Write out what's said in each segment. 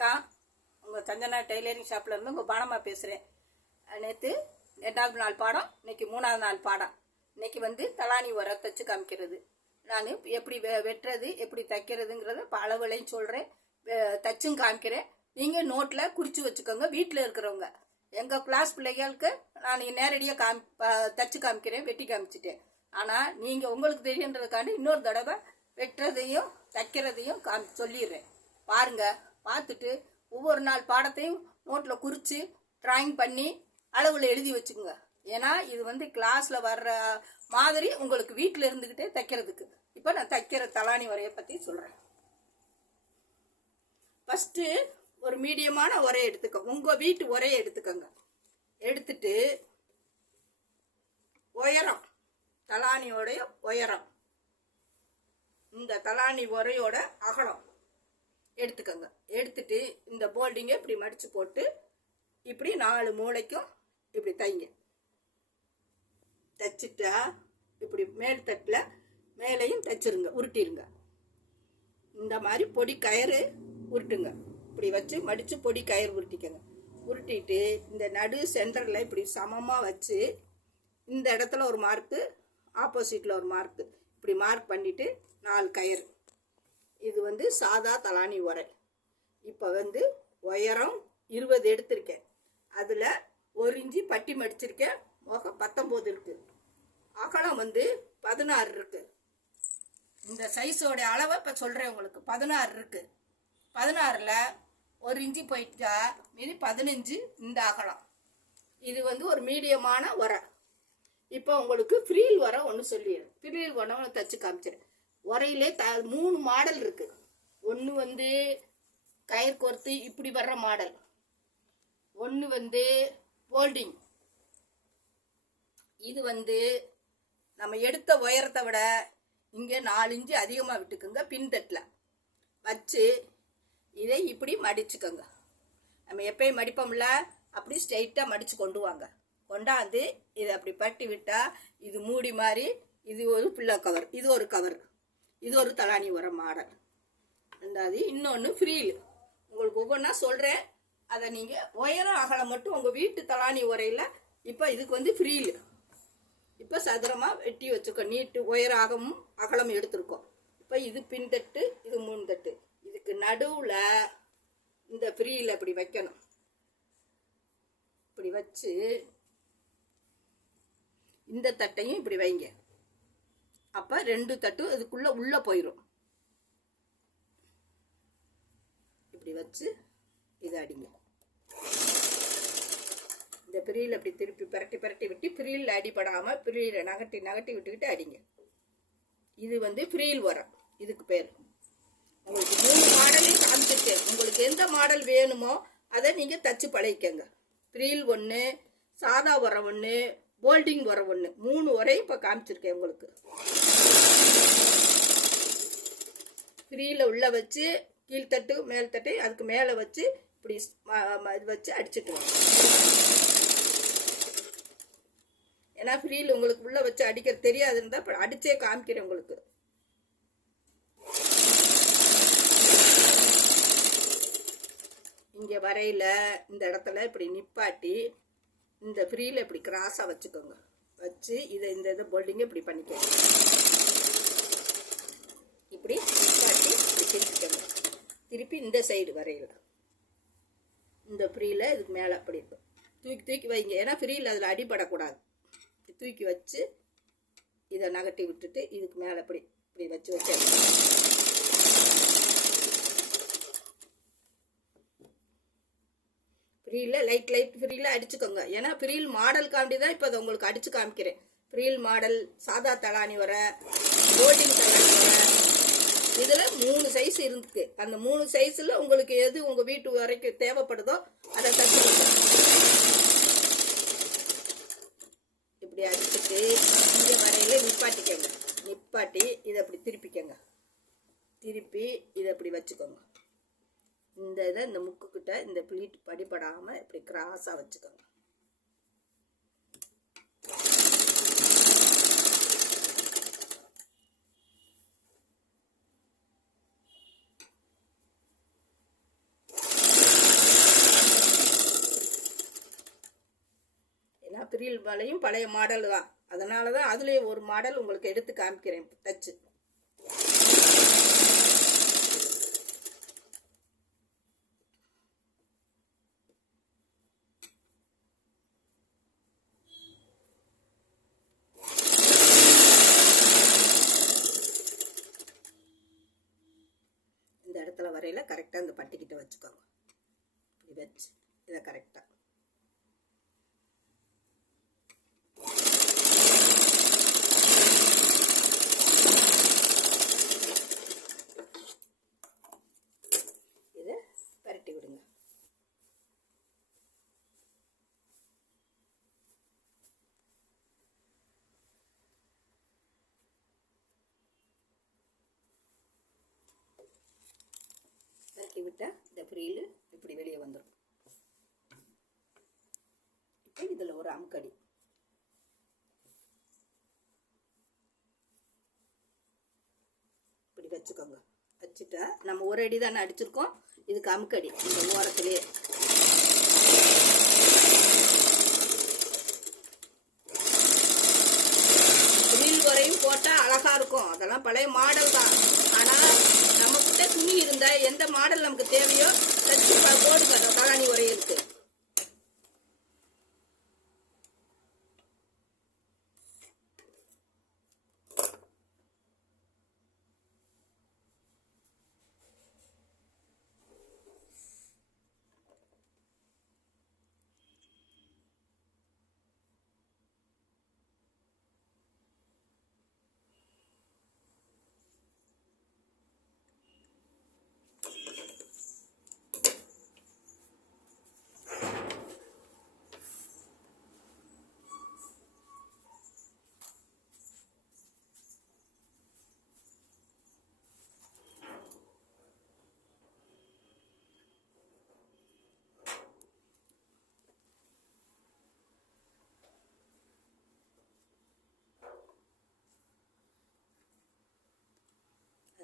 வணக்கம். உங்கள் சஞ்சனா டெய்லரிங் ஷாப்பில் இருந்து உங்கள் பானம்மா பேசுகிறேன். நேற்று 2வது நாள் பாடம், இன்றைக்கி 3வது நாள் பாடம். இன்றைக்கி வந்து தலானி உரை தைச்சு காமிக்கிறது. நான் எப்படி வெட்டுறது, எப்படி தைக்கிறதுங்கிறத அளவுலையும் சொல்கிறேன், தைச்சும் காமிக்கிறேன். நீங்கள் நோட்டில் குறித்து வச்சுக்கோங்க. வீட்டில் இருக்கிறவங்க எங்கள் கிளாஸ் பிள்ளைகளுக்கு நான் நேரடியாக தைச்சு காமிக்கிறேன், வெட்டி காமிச்சிட்டேன். ஆனால் நீங்கள் உங்களுக்கு தெரியுன்றதுக்காண்டி இன்னொரு தடவை வெட்டுறதையும் தைக்கிறதையும் சொல்லிடுறேன். பாருங்கள், பார்த்துட்டு ஒவ்வொரு நாள் பாடத்தையும் நோட்டில் குறித்து ட்ராயிங் பண்ணி அளவில் எழுதி வச்சுக்கோங்க. ஏன்னா இது வந்து கிளாஸில் வர்ற மாதிரி உங்களுக்கு வீட்டில் இருந்துக்கிட்டே தைக்கிறதுக்கு. இப்போ நான் தைக்கிற தலானி உரையை பற்றி சொல்கிறேன். ஃபஸ்ட்டு ஒரு மீடியமான உரையை எடுத்துக்கோங்க. உங்கள் வீட்டு உரையை எடுத்துக்கோங்க. எடுத்துட்டு உயரம், தலானியோடைய உயரம், இந்த தலானி உரையோட அகலம் எடுத்துக்கோங்க. எடுத்துட்டு இந்த போல்டிங்கை இப்படி மடித்து போட்டு இப்படி 4 மூளைக்கும் இப்படி தைங்க. தைச்சிட்டா இப்படி மேல் தட்டில் மேலையும் தைச்சிருங்க, உருட்டிருங்க. இந்த மாதிரி பொடி கயிறு உருட்டுங்க. இப்படி வச்சு மடித்து பொடி கயிறு உருட்டிக்கங்க. உருட்டிட்டு இந்த நடு சென்டரில் இப்படி சமமாக வச்சு இந்த இடத்துல ஒரு மார்க்கு, ஆப்போசிட்டில் ஒரு மார்க்கு, இப்படி மார்க் பண்ணிவிட்டு 4 கயிறு. இது வந்து சாதா தலானி உரை. இப்போ வந்து உயரம் 20 எடுத்திருக்கேன். அதில் 1 இன்ச்சு பட்டி மடிச்சிருக்கேன். முகம் 19 இருக்குது. அகலம் வந்து 16 இருக்குது. இந்த சைஸோடைய அளவை இப்போ சொல்கிறேன் உங்களுக்கு. 16 இருக்குது. 16ல் 1 இன்ச்சு போயிட்டா மீதி 15 இந்த அகலம். இது வந்து ஒரு மீடியமான உரை. இப்போ உங்களுக்கு ஃப்ரீல் உரை ஒன்று சொல்லிடுறேன். ஃப்ரீல் உரை தைச்சு காமிச்சிடுறேன். உரையிலே 3 மாடல் இருக்குது. ஒன்று வந்து கயிறு கோர்த்து இப்படி வர்ற மாடல், ஒன்று வந்து போல்டிங். இது வந்து நம்ம எடுத்த உயரத்தை விட இங்கே 4 இன்ச்சு அதிகமாக விட்டுக்குங்க. பின்தட்டில் வச்சு இதை இப்படி மடிச்சுக்கோங்க. நம்ம எப்பயும் மடிப்போம்ல, அப்படி ஸ்ட்ரைட்டாக மடித்து கொண்டு வாங்க. கொண்டாந்து இதை அப்படி பட்டி விட்டால் இது மூடி மாதிரி. இது ஒரு பில்லோ கவர், இது ஒரு கவர், இது ஒரு தலானி உரை மாடல். ரெண்டாவது இன்னொன்று ஃப்ரீல். உங்களுக்கு ஒவ்வொன்றா சொல்கிறேன். அதை நீங்கள் உயரம் அகலம் மட்டும் உங்கள் வீட்டு தலானி உரையில். இப்போ இதுக்கு வந்து ஃப்ரீல். இப்போ சதுரமாக வெட்டி வச்சுக்கோ. நீட்டு உயர அகலம் எடுத்துருக்கோம். இப்போ இது பின்தட்டு, இது முன்தட்டு. இதுக்கு நடுவில் இந்த ஃப்ரீல் இப்படி வைக்கணும். இப்படி வச்சு இந்த தட்டையும் இப்படி வைங்க. அப்போ 2 தட்டும் இதுக்குள்ளே உள்ளே போயிடும். இப்படி வச்சு இதை அடிங்க. இந்த பிரியில் அப்படி திருப்பி பரட்டி விட்டு பிரியில் அடிபடாமல் பிரியில் நகட்டி விட்டுக்கிட்டு அடிங்க. இது வந்து ஃப்ரீல் உரம். இதுக்கு பேர். உங்களுக்கு 3 மாடலையும் காமிச்சிருக்கேன். உங்களுக்கு எந்த மாடல் வேணுமோ அதை நீங்கள் தச்சு பழகிக்கங்க. ஃப்ரீல் ஒன்று, சாதா உரம் ஒன்று, போல்டிங் உரம் ஒன்று, 3 உரையும் இப்போ காமிச்சிருக்கேன் உங்களுக்கு. ஃப்ரீயில் உள்ளே வச்சு கீழ்த்தட்டு மேல் தட்டு அதுக்கு மேலே வச்சு இப்படி இது வச்சு அடிச்சுட்டு வாங்க. ஏன்னா ஃப்ரீயில் உங்களுக்கு உள்ளே வச்சு அடிக்க தெரியாதுன்னு இப்போ அடிச்சே காமிக்கிறேன் உங்களுக்கு. இங்கே வரையில் இந்த இடத்துல இப்படி நிப்பாட்டி இந்த ஃப்ரீயில் இப்படி கிராஸாக வச்சுக்கோங்க. வச்சு இந்த போல்டிங்கை இப்படி பண்ணிக்கோங்க. இப்படி நிப்பாட்டி திருப்பிக்கோங்க. திருப்பி இந்த சைடு வரையில் இந்த ஃப்ரீயில் இதுக்கு மேலே அப்படி இருக்கும். தூக்கி வைங்க. ஏன்னா ஃப்ரீயில் அதில் அடிபடக்கூடாது. தூக்கி வச்சு இதை நகட்டி விட்டுட்டு இதுக்கு மேலே இப்படி வச்சு ஃப்ரீயில் லைட் ஃப்ரீயில் அடிச்சுக்கோங்க. ஏன்னா ஃப்ரீல் மாடல் காண்டி தான் இப்போ அதை உங்களுக்கு அடித்து காமிக்கிறேன். ஃப்ரீல் மாடல், சாதா தலானி வரை, போல்டிங் தலானி வரை, இதில் 3 சைஸ் இருக்குது. அந்த 3 சைஸில் உங்களுக்கு எது உங்கள் வீட்டு வரைக்கும் தேவைப்படுதோ அதை தச்சுக்கோங்க. இப்படி அடிச்சுட்டு இங்கே வரையில் நிப்பாட்டிக்கங்க. நிப்பாட்டி இதை அப்படி திருப்பிக்கங்க. திருப்பி இதை அப்படி வச்சுக்கோங்க. இந்த முக்குக்கிட்ட இந்த பிளீட் படிப்படாமல் இப்படி கிராஸாக வச்சுக்கோங்க. ஃப்ரீல் வலையும் பழைய மாடல் தான். அதனால தான் அதுலேயே ஒரு மாடல் உங்களுக்கு எடுத்து காமிக்கிறேன் தச்சு. இந்த இடத்துல வரையில கரெக்டாக இந்த பட்டிக்கிட்ட வச்சுக்கோங்க. இப்படி வச்சு இதை கரெக்டாக இதை பரட்டி விடுங்க. பரட்டி விட்டால் இந்த ஃப்ரீல் இப்படி வெளியே வந்துடும். இப்போ இதில் ஒரு அமுக்கடி இப்படி வச்சுக்கோங்க. வச்சுட்டா நம்ம ஒரு அடி தானே அடிச்சிருக்கோம், இதுக்கு அமுக்கடி இந்த ஓரத்துலேயே ஃப்ரீல் வரையும் போட்டால் அழகாக இருக்கும். அதெல்லாம் பழைய மாடல் தான். ஆனால் நம்மக்கிட்ட துணி இருந்தால் எந்த மாடல் நமக்கு தேவையோ தச்சு போடுங்க. அந்த காலாணி உரையிருக்கு.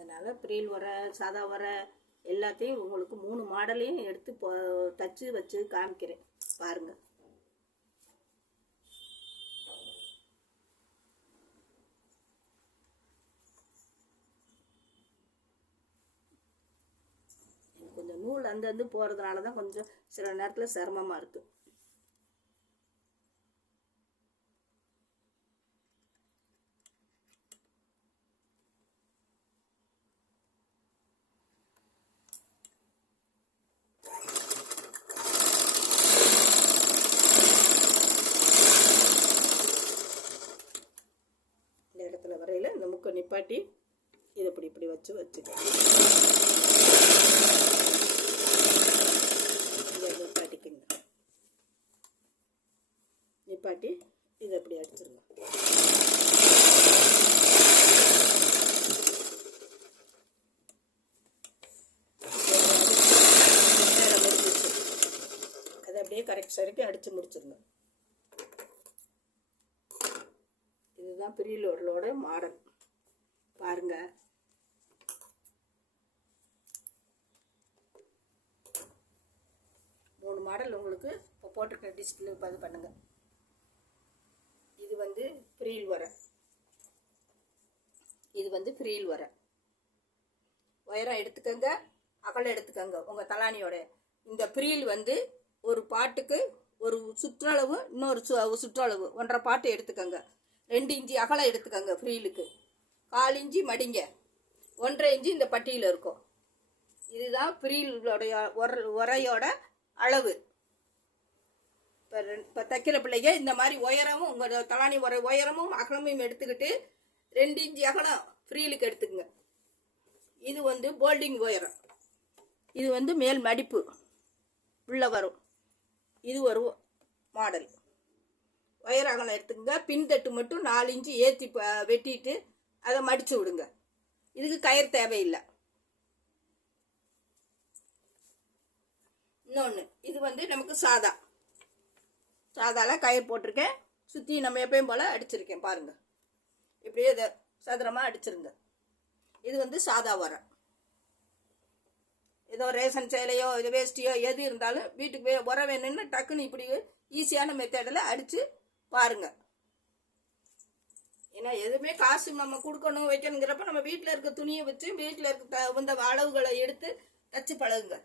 அதனால் ஃப்ரீல் வர சாதா வர எல்லாத்தையும் உங்களுக்கு 3 மாடலையும் எடுத்து தச்சு வச்சு காமிக்கிறேன் பாருங்கள். கொஞ்சம் நூல் அந்தந்து போகிறதுனால தான் கொஞ்சம் சில நேரத்தில் சிரமமாக இருக்குது. வரையில் இந்த முக்கை நிப்பாட்டி இதை இப்படி வச்சு நிப்பாட்டிக்குங்க. நிப்பாட்டி இதை இப்படி அடிச்சிருங்க. அதை அப்படியே கரெக்ட் சரிக்கு அடித்து முடிச்சிருங்க. இதுதான் ஃப்ரீலோட மாடல் பாருங்க. மூணு மாடல் உங்களுக்கு இப்போ போட்டிருக்க டிஸ்பிளே இது பண்ணுங்க. இது வந்து ஃப்ரீல் வர, இது வந்து ஃப்ரீல் வர. உயரம் எடுத்துக்கங்க, அகலம் எடுத்துக்கங்க உங்கள் தலானியோட. இந்த ஃப்ரீல் வந்து ஒரு பாட்டுக்கு ஒரு சுற்றளவு, இன்னொரு சுற்றளவு 1.5 பாட்டு எடுத்துக்கங்க. 2 இன்ச்சு அகலம் எடுத்துக்கங்க ஃப்ரீலுக்கு. 1/4 இன்ச்சு மடிங்க. 1.5 இன்ச்சு இந்த பட்டியில் இருக்கும். இதுதான் ஃப்ரீலுடைய உரையோட அளவு. இப்போ தைக்கிற பிள்ளைங்க இந்த மாதிரி உயரமும் உங்கள் தலானி உயரமும் அகலமும் எடுத்துக்கிட்டு 2 இன்ச்சு அகலம் ஃப்ரீலுக்கு எடுத்துக்கங்க. இது வந்து போல்டிங் உயரம். இது வந்து மேல் மடிப்பு உள்ளே வரும். இது ஒரு மாடல். ஒயர் அகலம் எடுத்துக்கங்க. பின்தட்டு மட்டும் 4 இன்ச்சு ஏற்றி வெட்டிட்டு அதை மடித்து விடுங்க. இதுக்கு கயிறு தேவையில்லை. இன்னொன்று, இது வந்து நமக்கு சாதால கயிறு போட்டிருக்கேன். சுற்றி நம்ம எப்பயும் போல் அடிச்சிருக்கேன் பாருங்கள். இப்படியே இதை சதுரமாக அடிச்சிருங்க. இது வந்து சாதா வரை. ஏதோ ரேஷன் சேலையோ இது வேஸ்டியோ எது இருந்தாலும் வீட்டுக்கு உர வேணும்னு டக்குன்னு இப்படி ஈஸியான மெத்தடில் அடித்து பாருங்க. ஏன்னா எதுவுமே காசு நம்ம கொடுக்கணும் வைக்கணுங்கிறப்ப நம்ம வீட்டில் இருக்க துணியை வச்சு வீட்டில் இருக்க இந்த அளவுகளை எடுத்து தச்சு பழகுங்க.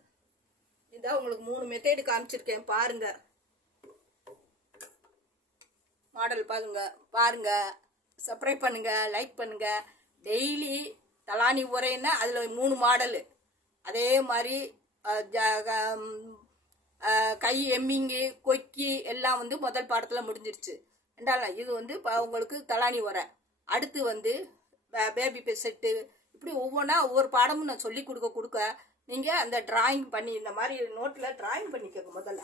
இதான் உங்களுக்கு 3 மெத்தேடு காமிச்சிருக்கேன், பாருங்க. மாடல் பாருங்க. சப்ஸ்கிரைப் பண்ணுங்க, லைக் பண்ணுங்க. டெய்லி தலானி உரைன்னா அதில் 3 மாடலு. அதே மாதிரி கை எம்மிங்கு கொக்கி எல்லாம் வந்து முதல் பாடத்தில் முடிஞ்சிருச்சு. ரெண்டாவது இது வந்து உங்களுக்கு தலானி உரை. அடுத்து வந்து பேபி செட்டு. இப்படி ஒவ்வொன்றா ஒவ்வொரு பாடமும் நான் சொல்லி கொடுக்க நீங்கள் அந்த டிராயிங் பண்ணி இந்த மாதிரி நோட்டில் டிராயிங் பண்ணிக்கோங்க. முதல்ல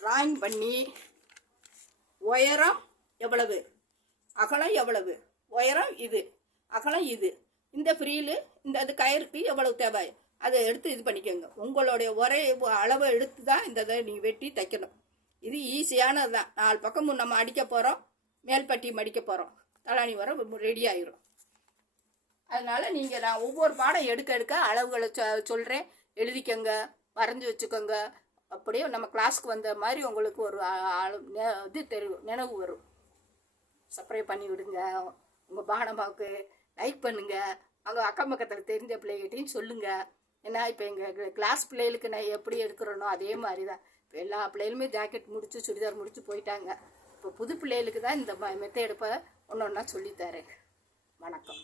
டிராயிங் பண்ணி உயரம் எவ்வளவு, அகலம் எவ்வளவு, உயரம் இது, அகலம் இது, இந்த ஃப்ரீலு இந்த அது கயிறுக்கு எவ்வளவு தேவை அதை எடுத்து இது பண்ணிக்கோங்க. உங்களுடைய ஒரே அளவை எடுத்து தான் இந்த இதை நீங்கள் வெட்டி தைக்கணும். இது ஈஸியானது தான். 4 பக்கமும் நம்ம அடிக்க போகிறோம், மேல்பட்டி மடிக்க போகிறோம், தலானி வர ரெடி ஆயிரும். அதனால் நான் ஒவ்வொரு பாடம் எடுக்க அளவுகளை சொல்கிறேன், எழுதிக்கங்க, வரைஞ்சி வச்சுக்கோங்க. அப்படியே நம்ம கிளாஸ்க்கு வந்த மாதிரி உங்களுக்கு ஒரு இது நினைவு வரும். சப்ஸ்கிரைப் பண்ணி விடுங்க. உங்கள் பாடமாவுக்கு லைக் பண்ணுங்கள். அங்கே அக்கம் பக்கத்தில் தெரிஞ்ச பிள்ளைகிட்டையும் சொல்லுங்கள். ஏன்னா இப்போ எங்கள் கிளாஸ் பிள்ளைகளுக்கு நான் எப்படி எடுக்கிறேனோ அதே மாதிரி தான் இப்போ எல்லா பிள்ளைகளுமே ஜாக்கெட் முடித்து சுடிதார் முடித்து போயிட்டாங்க. இப்போ புது பிள்ளைகளுக்கு தான் இந்த மெத்தட் எடுப்ப ஒன்று ஒன்றா சொல்லித்தரேன். வணக்கம்.